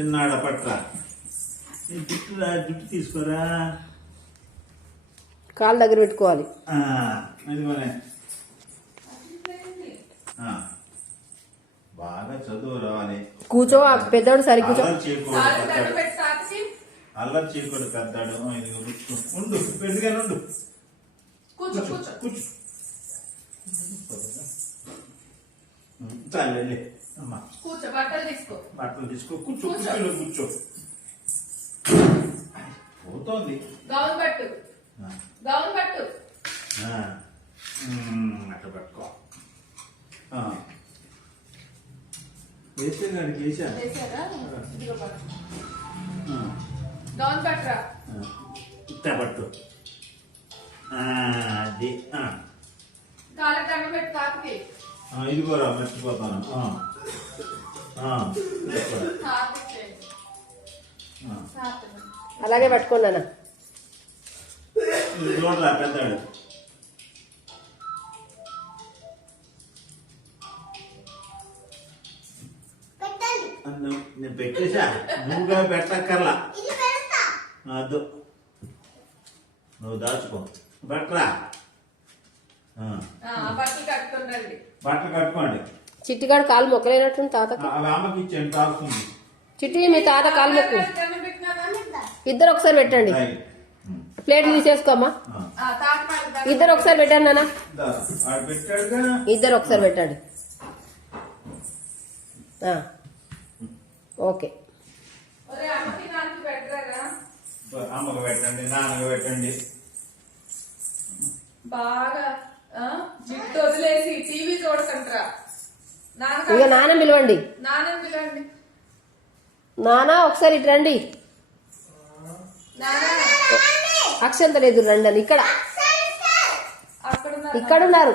చిన్నాడ పట్రా జుట్టు తీసుకోరా కాళ్ళ దగ్గర పెట్టుకోవాలి. బాగా చదువు రావాలి. కూర్చో పెద్దోడు సరి కూర్చో. అల్లరి చేయకూడదు పెద్దాడు. ఉండు పెద్దగా ఉండు. కూర్చో చాలే అమ్మా. బట్టలు తీసుకో. కూర్చో కూర్చో కూర్చో. పోతోంది. అట్లా పట్టుకో. వేసే గాడికి వేసా. ఇట్లా పట్టు. అది ఇదిగోరా మర్చిపోతాను. అలాగే పట్టుకున్నాను. చూడరా పెద్దాడు. నేను పెట్టేసా. నువ్వుగా పెట్టక్కర్లా. అద్దు నువ్వు దాచుకో. బట్టరా బట్టలు కట్టుకోండి. చిట్టిగాడు కాలు మొక్కలేనట్టు తాతకి. అమ్మకి ఇచ్చాను తాగుతుంది. చిట్టి మీ తాత కాలు మొక్కు. ఇద్దరు ఒకసారి పెట్టండి. ప్లేట్లు తీసేసుకోమ్మా. ఇద్దరు ఒకసారి పెట్టండి నాన్న. ఇద్దరు ఒకసారి పెట్టండి. ఓకే. అమ్మకు పెట్టండి, నాన్నకు పెట్టండి. బాగా జిట్టు వదిలేసి టీవీ చూడకంటారా. ఇక నాన్న పిలవండి. నానా ఒకసారి ఇటు రండి. అక్షంతలు ఎదురు రండి అని. ఇక్కడ ఉన్నారు.